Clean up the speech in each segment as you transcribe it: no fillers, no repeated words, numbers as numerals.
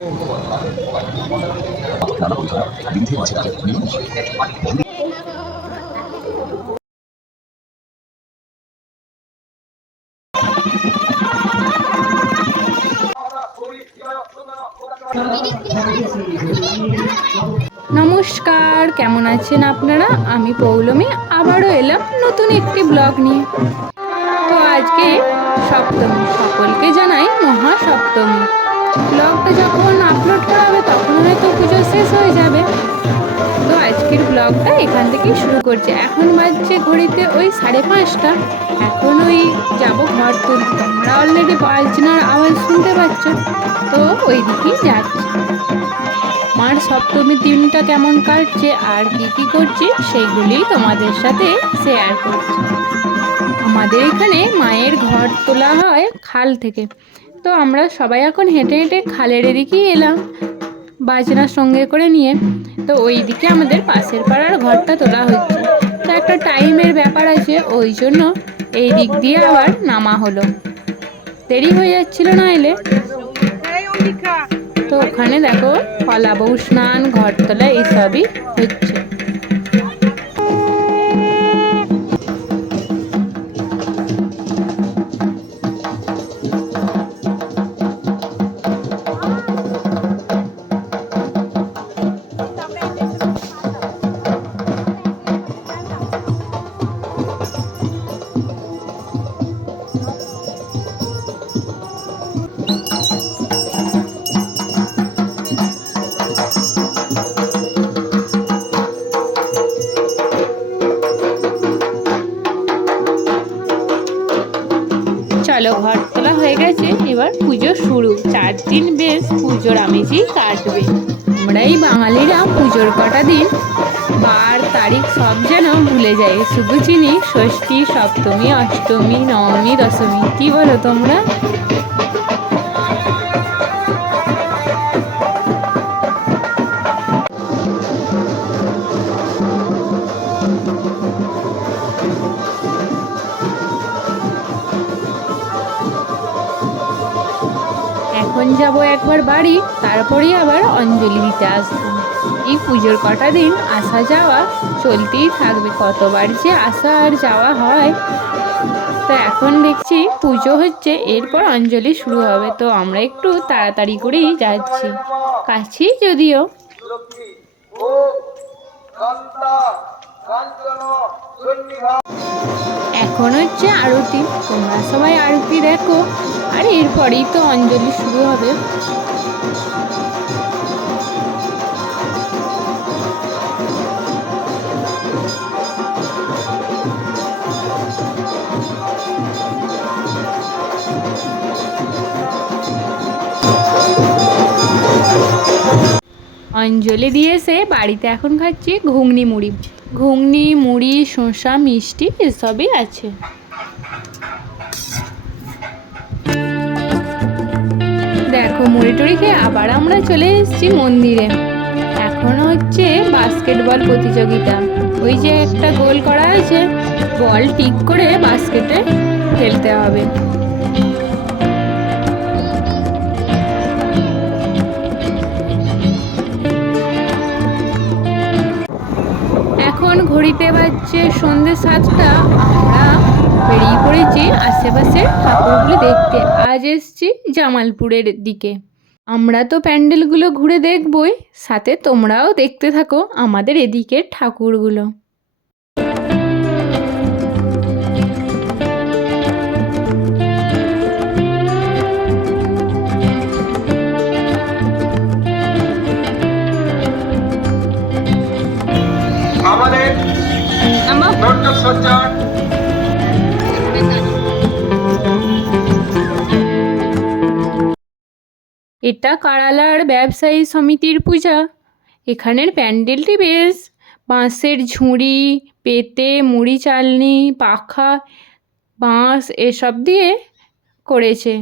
নমস্কার, কেমন আছেন আপনারা? আমি পৌলমী আবারও এলাম নতুন একটি ব্লগ নিয়ে। তো আজকে সপ্তমী, সকলকে জানাই মহাসপ্তমী। ব্লগটা যখন আপলোড করা হবে তখন হয়তো পুজো শেষ হয়ে যাবে। তো আজকের ব্লগটা এখান থেকেই শুরু করছে। এখন বাজছে ঘড়িতে ওই 5:30। এখন ওই যাবো ঘর তুলতে। তোমরা অলরেডি বাজনার আওয়াজ শুনতে পাচ্ছ, তো ওই দিকেই যাচ্ছি। মার সপ্তমীর দিনটা কেমন কাটছে আর কি করছি সেইগুলি তোমাদের সাথে শেয়ার করছি। আমাদের এখানে মায়ের ঘর তোলা হয় খাল থেকে, তো আমরা সবাই এখন হেঁটে হেঁটে খালের এদিকেই এলাম বাজনার সঙ্গে করে নিয়ে। তো ওই দিকে আমাদের পাশের পাড়ার ঘরটা তোলা হচ্ছে, তো একটা টাইমের ব্যাপার আছে, ওই জন্য এই দিক দিয়ে আবার নামা হলো, দেরি হয়ে যাচ্ছিল না এলে। তো ওখানে দেখো কলা বউ স্নান, ঘরতলা এইসবই হচ্ছে। চলো, ঘর তোলা হয়ে গেছে, এবার পুজো শুরু। 4 দিন বেশ পুজোর আমেজই কাটবে। আমরা এই বাঙালিরা পুজোর কটা দিন বার তারিখ সব যেন ভুলে যাই, শুধু চিনি ষষ্ঠী, সপ্তমী, অষ্টমী, নবমী, দশমী। কি বলো তোমরা? এখন যাব একবার বাড়ি, তারপরেই আবার অঞ্জলি দিতে আসবো। এই পুজোর কটা দিন আসা যাওয়া চলতেই থাকবে, কতবার যে আসা আর যাওয়া হয়। তো এখন দেখছি পুজো হচ্ছে, এরপর অঞ্জলি শুরু হবে, তো আমরা একটু তাড়াতাড়ি করেই যাচ্ছি, কাছেই যদিও। এখন হচ্ছে আরতি, তোমরা সবাই আরতি দেখো, আর এরপরেই তো অঞ্জলি শুরু হবে। অঞ্জলি দিয়ে এসে বাড়িতে এখন খাচ্ছি ঘুগনি মুড়ি। ঘুগনি মুড়ি, শসা, মিষ্টি এসবই আছে। দেখো মুড়ি টুড়ি খেয়ে আবার আমরা চলে এসেছি মন্দিরে। এখন হচ্ছে বাস্কেটবল প্রতিযোগিতা। ওই যে একটা গোল করা আছে, বল ঠিক করে বাস্কেটে ফেলতে হবে। এখন ঘড়িতে বাজছে সন্ধ্যে 7টা। আমরা বেরিয়ে পড়েছি আশেপাশে ঠাকুরগুলি দেখতে। আজ এসছি জামালপুরের দিকে। আমরা তো প্যান্ডেলগুলো ঘুরে দেখবই, সাথে তোমরাও দেখতে থাকো আমাদের এদিকের ঠাকুরগুলো। আমাদের এটা কারালার ব্যবসায়ী সমিতির পূজা। এখানের প্যান্ডেলটি বেশ বাঁশের ঝুড়ি, পেতে, মুড়ি চালনি, পাখা, বাঁশ এসব দিয়ে করেছে,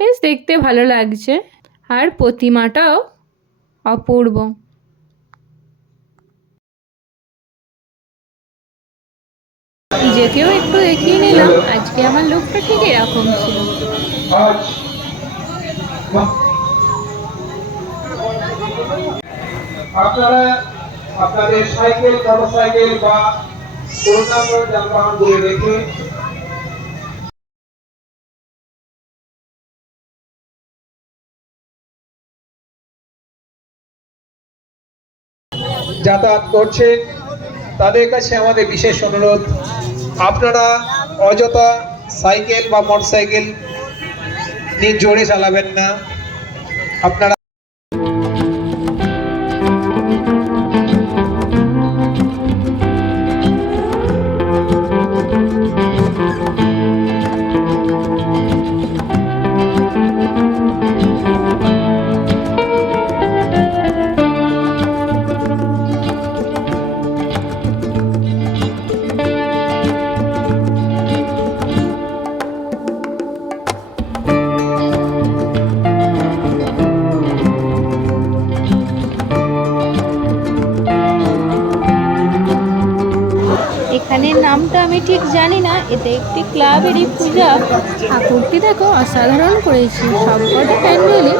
বেশ দেখতে ভালো লাগছে। আর প্রতিমাটাও অপূর্ব। নিজেকেও একটু দেখিয়ে নিলাম আজকে আমার লুকটা ঠিক এরকম ছিল। আপনারা আপনাদের সাইকেল, মোটরসাইকেল বা অন্যান্য যানবাহনগুলি রেখে যাতায়াত করছেন তাদের কাছে আমাদের বিশেষ অনুরোধ, আপনারা অযথা সাইকেল বা মোটরসাইকেল নিয়ে জোরে চালাবেন না। আপনারা এখানের নামটা আমি ঠিক জানি না, এটা একটি ক্লাবেরই পূজা। ঠাকুরটি দেখো অসাধারণ করেছে, সবকটা প্যান্ডেলই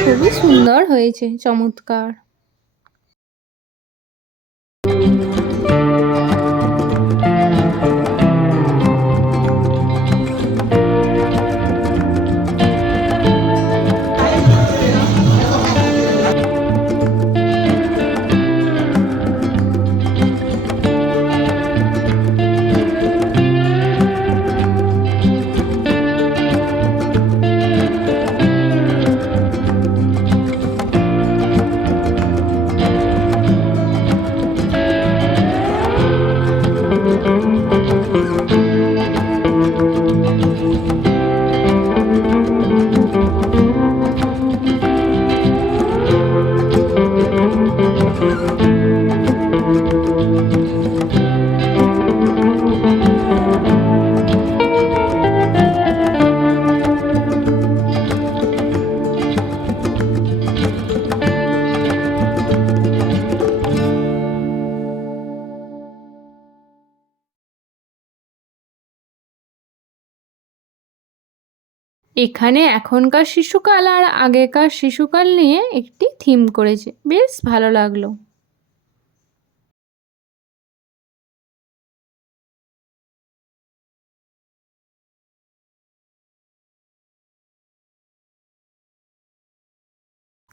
খুবই সুন্দর হয়েছে, চমৎকার। এখানে এখনকার শিশুকাল আর আগেকার শিশুকাল নিয়ে একটি থিম করেছে, বেশ ভালো লাগলো।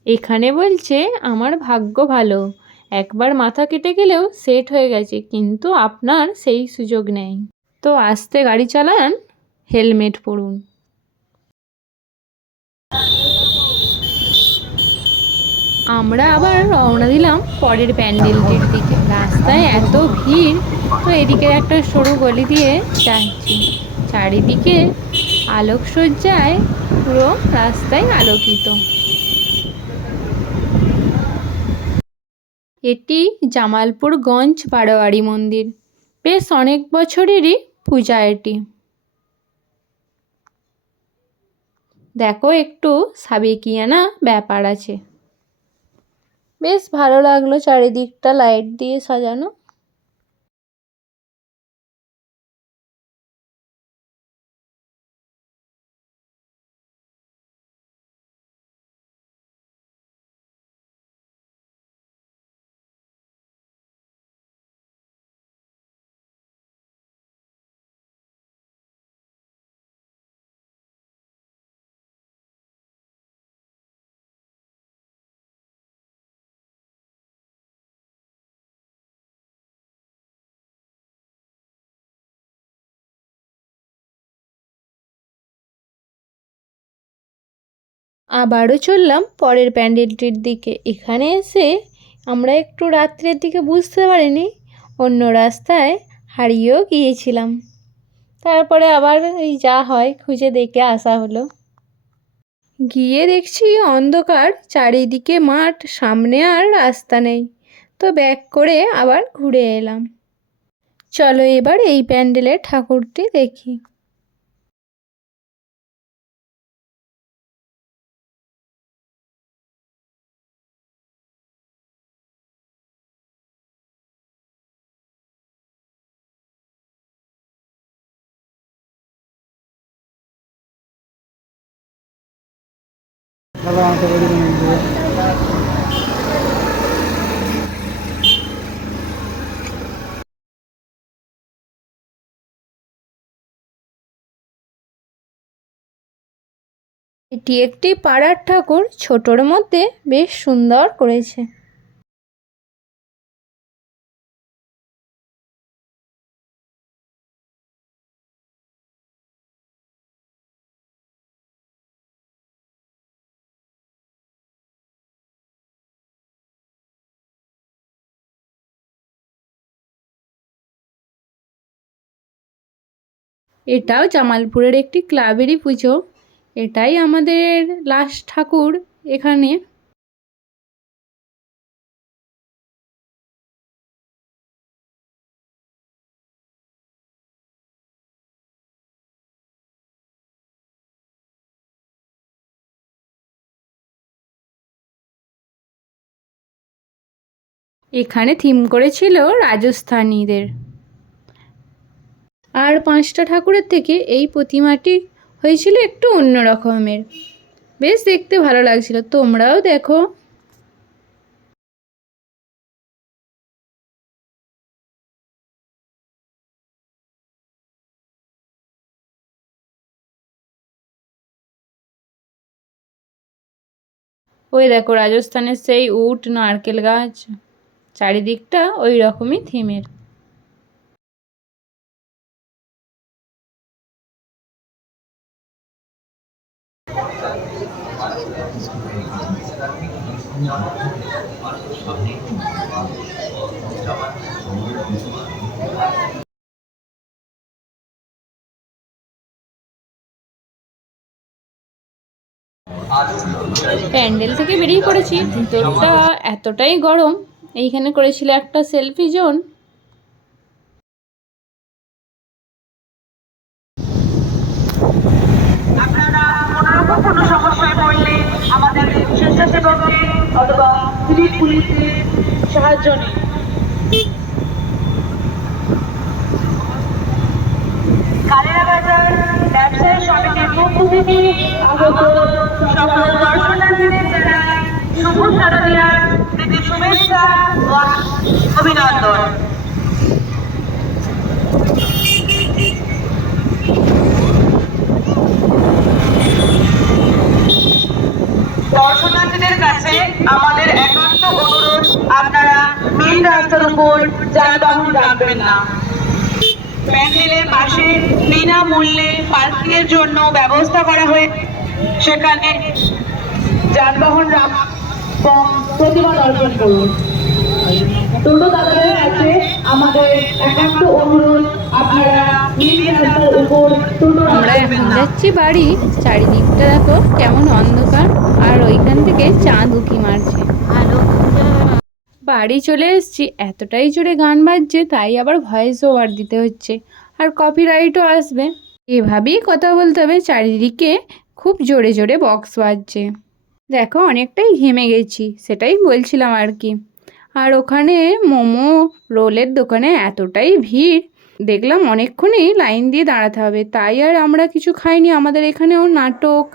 এখানে বলছে আমার ভাগ্য ভালো, একবার মাথা কেটে গেলেও সেট হয়ে গেছে, কিন্তু আপনার সেই সুযোগ নেই। তো আস্তে গাড়ি চালান, হেলমেট পরুন। আমরা আবার রওনা দিলাম পরের প্যান্ডেলটির দিকে। রাস্তায় এত ভিড়, তো এদিকের একটা সরু গলি দিয়ে যাচ্ছি। চারিদিকে আলোকসজ্জায় পুরো রাস্তায় আলোকিত। এটি জামালপুরগঞ্জ বারোয়ারি মন্দির, বেশ অনেক বছরেরই পূজা এটি। দেখো একটু সাবেকিয়ানা ব্যাপার আছে, বেশ ভালো লাগলো চারিদিকটা লাইট দিয়ে সাজানো। আবারও চললাম পরের প্যান্ডেলটির দিকে। এখানে এসে আমরা একটু রাত্রের দিকে বুঝতে পারিনি, অন্য রাস্তায় হারিয়েও গিয়েছিলাম। তারপরে আবার এই যা হয় খুঁজে দেখে আসা হলো। গিয়ে দেখছি অন্ধকার, চারিদিকে মাঠ, সামনে আর রাস্তা নেই। তো ব্যাক করে আবার ঘুরে এলাম। চলো এবার এই প্যান্ডেলের ঠাকুরটি দেখি। এটি একটি পাড়ার ঠাকুর, ছোটর মধ্যে বেশ সুন্দর করেছে। এটাও জামালপুরের একটি ক্লাবেরই পুজো। এটাই আমাদের লাস্ট ঠাকুর এখানে। এখানে থিম করেছিল রাজস্থানীদের। আর 5টা ঠাকুরের থেকে এই প্রতিমাটি হয়েছিল একটু অন্য রকমের, বেশ দেখতে ভালো লাগছিল। তোমরাও দেখো। ওই দেখো রাজস্থানের সেই উট, নারকেল গাছ, চারিদিকটা ওই রকমই থিমের। প্যান্ডেল থেকে বেরিয়ে পড়েছি, ভিতরটা এতটাই গরম। এইখানে করেছিল একটা সেলফি জোন। আপনারা কোনো সমস্যায় পড়লে আমাদের স্বেচ্ছাসেবকদের অথবা সিভিল পুলিশের সাহায্য নিন। কালেরা বাজার ব্যবসায়ী সমিতির পক্ষ থেকে আগত সকল দর্শনার্থীদের জানাই শুভ শারদীয়ার প্রীতি শুভেচ্ছা ও অভিনন্দন। দর্শনার্থীদের কাছে আমাদের একান্ত অনুরোধ, আপনারা মেন রাস্তার উপর যানবাহন রাখবেন না। প্যান্ডেলের পাশে বিনামূল্যে পার্কিং এর জন্য ব্যবস্থা করা হয়েছে, সেখানে যানবাহন রাখুন এবং প্রতিমা দর্শন করুন। টোটো দাদাদের কাছে আমাদের একান্ত অনুরোধ, আপনারা মেন রাস্তার উপর টোটো আমরা এখন যাচ্ছি বাড়ি। চারিদিকটা দেখো কেমন অন্ধকার, আর ওইখান থেকে চাঁদ উঁকি মারছে। বাড়ি চলে এসেছি, এতটাই জোরে গান বাজছে, তাই আবার ভয়েস ওভার দিতে হচ্ছে, আর কপিরাইটও আসবে। এভাবেই কথা বলতে হবে। চারিদিকে খুব জোরে জোরে বক্স বাজছে। দেখো অনেকটাই ঘেমে গেছি, সেটাই বলছিলাম আর কি। আর ওখানে মোমো রোলের দোকানে এতটাই ভিড়, দেখলাম অনেকক্ষণই লাইন দিয়ে দাঁড়াতে হবে, তাই আর আমরা কিছু খাইনি। আমাদের এখানেও নাটক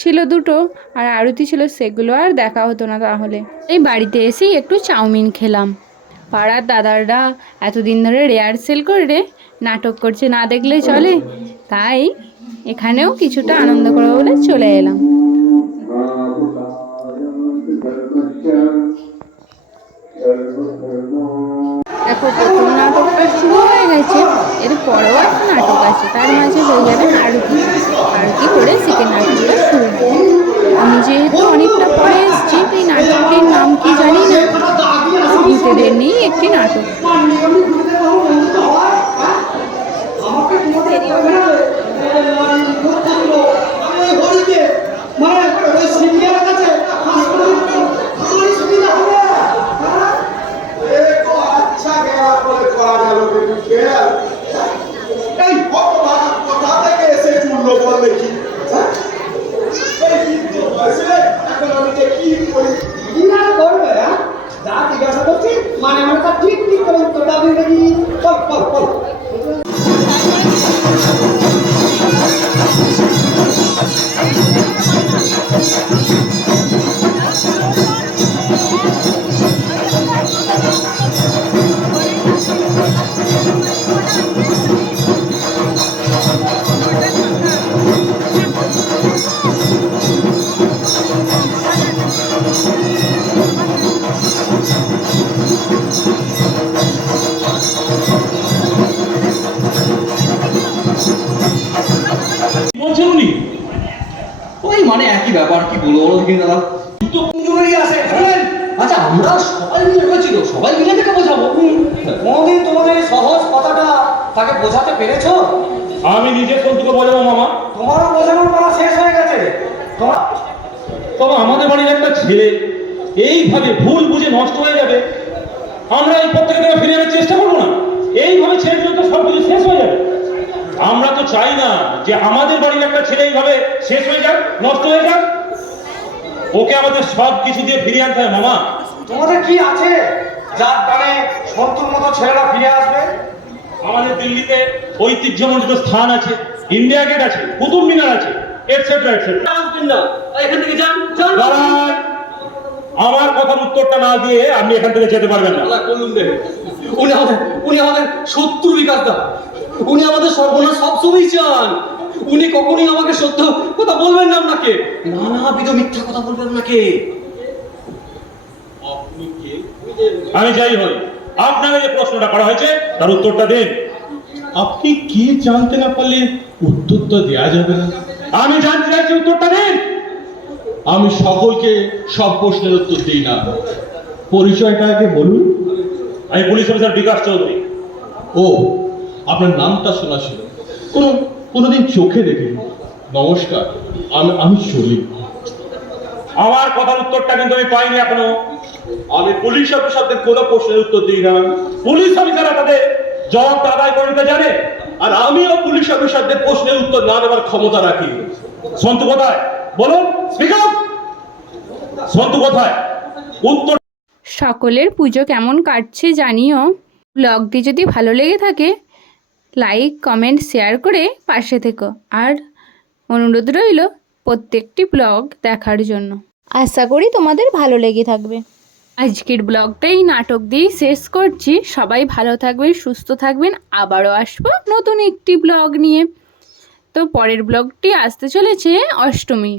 ছিল দুটো, আর আরতি ছিল, সেগুলো আর দেখা হতো না। তাহলে এই বাড়িতে এসেই একটু চাউমিন খেলাম। পাড়ার দাদারা এতদিন ধরে রিহার্সেল করে নাটক করছে, না দেখলে চলে, তাই এখানেও কিছুটা আনন্দ করবো বলে চলে এলাম। দেখো প্রথম নাটকটা শুরু হয়ে গেছে, এর পরেও একটা নাটক আছে, তার মাঝে হয়ে যাবে আরতি। আরতি করে সেকেন্ড নাটকটা শুরু হবে। আমি যেহেতু অনেকটা পরে এসেছি, তাই নাটকটির নাম কি জানি না। ভূতেদের নিয়ে একটি নাটক। মানে আমরা ঠিক ঠিক করে উত্তরটা দিন দেখি। বলছেন উনি? ওই মানে একই ব্যাপার, কি বলবো বলো দেখি দাদা। তো কুঞ্জুরি আছে বলেন। আচ্ছা আমরা সবাই মিলে হয়েছিল, সবাই মিলে থেকে বোঝাবো। কোনদিন তোমাদের এই সহজ কথাটা তাকে বোঝাতে পেরেছো? আমি নিজে সন্তুকে বলবো মামা। তোমারও বোঝানোর পালা শেষ হয়ে গেছে। তোমার তবে আমাদের বাড়ির একটা ছেলে এইভাবে ভুল বুঝে নষ্ট হয়ে যাবে, আমরা এই পথ থেকে তাকে ফিরে আনার চেষ্টা করবো না? এইভাবে ছেড়ে দিলে তো সব কিছু শেষ হয়ে যাবে। আমরা তো চাই না যে আমাদের বাড়ির একটা ছেলে এইভাবে শেষ হয়ে যাক, নষ্ট হয়ে যাক। ওকে আমাদের সব কিছু দিয়ে ফিরিয়ে আনতে হবে মামা। তোমাদের কি আছে যার টানে সন্তুর মতো ছেলেরা ফিরে আসবে? আমাদের দিল্লিতে ঐতিহ্যমণ্ডিত স্থান আছে, ইন্ডিয়া গেট আছে, কুতুব মিনার আছে, এটসেট্রা এটসেট্রা। এখান থেকে যান যান। দাঁড়ান, আমার কথার উত্তরটা না দিয়ে আপনি এখান থেকে যেতে পারবেন না। দাদা বলুন দেখে, উনি আমাদের শত্রু বিকাশ দা। উনি আমাদের সর্বনাশ সবসময়ই চান। উনি কখনোই আমাকে সত্য কথা বলবেন না আপনাকে, নানাবিধ মিথ্যা কথা বলবেন আপনাকে। আমি যাই হই, আপনাকে যে প্রশ্নটা করা হয়েছে তার উত্তরটা দেন। আপনি কি জানতে না পারলে উত্তর তো দেওয়া যাবে না। আমি জানতে চাইছি, উত্তরটা দেন। আমি সকলকে সব প্রশ্নের উত্তর দিই না। পরিচয়টা আগে বলুন। আমি পুলিশ অফিসার বিকাশ চৌধুরী। ও, আপনার নামটা শোনা ছিল, কোনোদিন চোখে দেখিনি। নমস্কার, আমি সলিম। আমার কথার উত্তরটা কিন্তু আমি পাইনি এখনো। আমি পুলিশ অফিসারদের কোনো প্রশ্নের উত্তর দিই না। পুলিশ অফিসাররা তাদের জবাবটা আদায় করে নিতে জানে, আর আমিও পুলিশ অফিসারদের প্রশ্নের উত্তর না দেওয়ার ক্ষমতা রাখি। সন্তু কোথায় বলুন? স্পিকার, সন্তু কোথায়? উত্তর। সকলের পুজো কেমন কাটছে জানিও। ব্লগটি যদি ভালো লেগে থাকে লাইক কমেন্ট শেয়ার করে পাশে থেকো, আর অনুরোধ রইল প্রত্যেকটি ব্লগ দেখার জন্য। আশা করি তোমাদের ভালো লেগে থাকবে। আজকের ব্লগটা এই নাটক দিয়েই শেষ করছি। সবাই ভালো থাকবেন, সুস্থ থাকবেন। আবারও আসবো নতুন একটি ব্লগ নিয়ে। তো পরের ব্লগটি আসতে চলেছে অষ্টমী।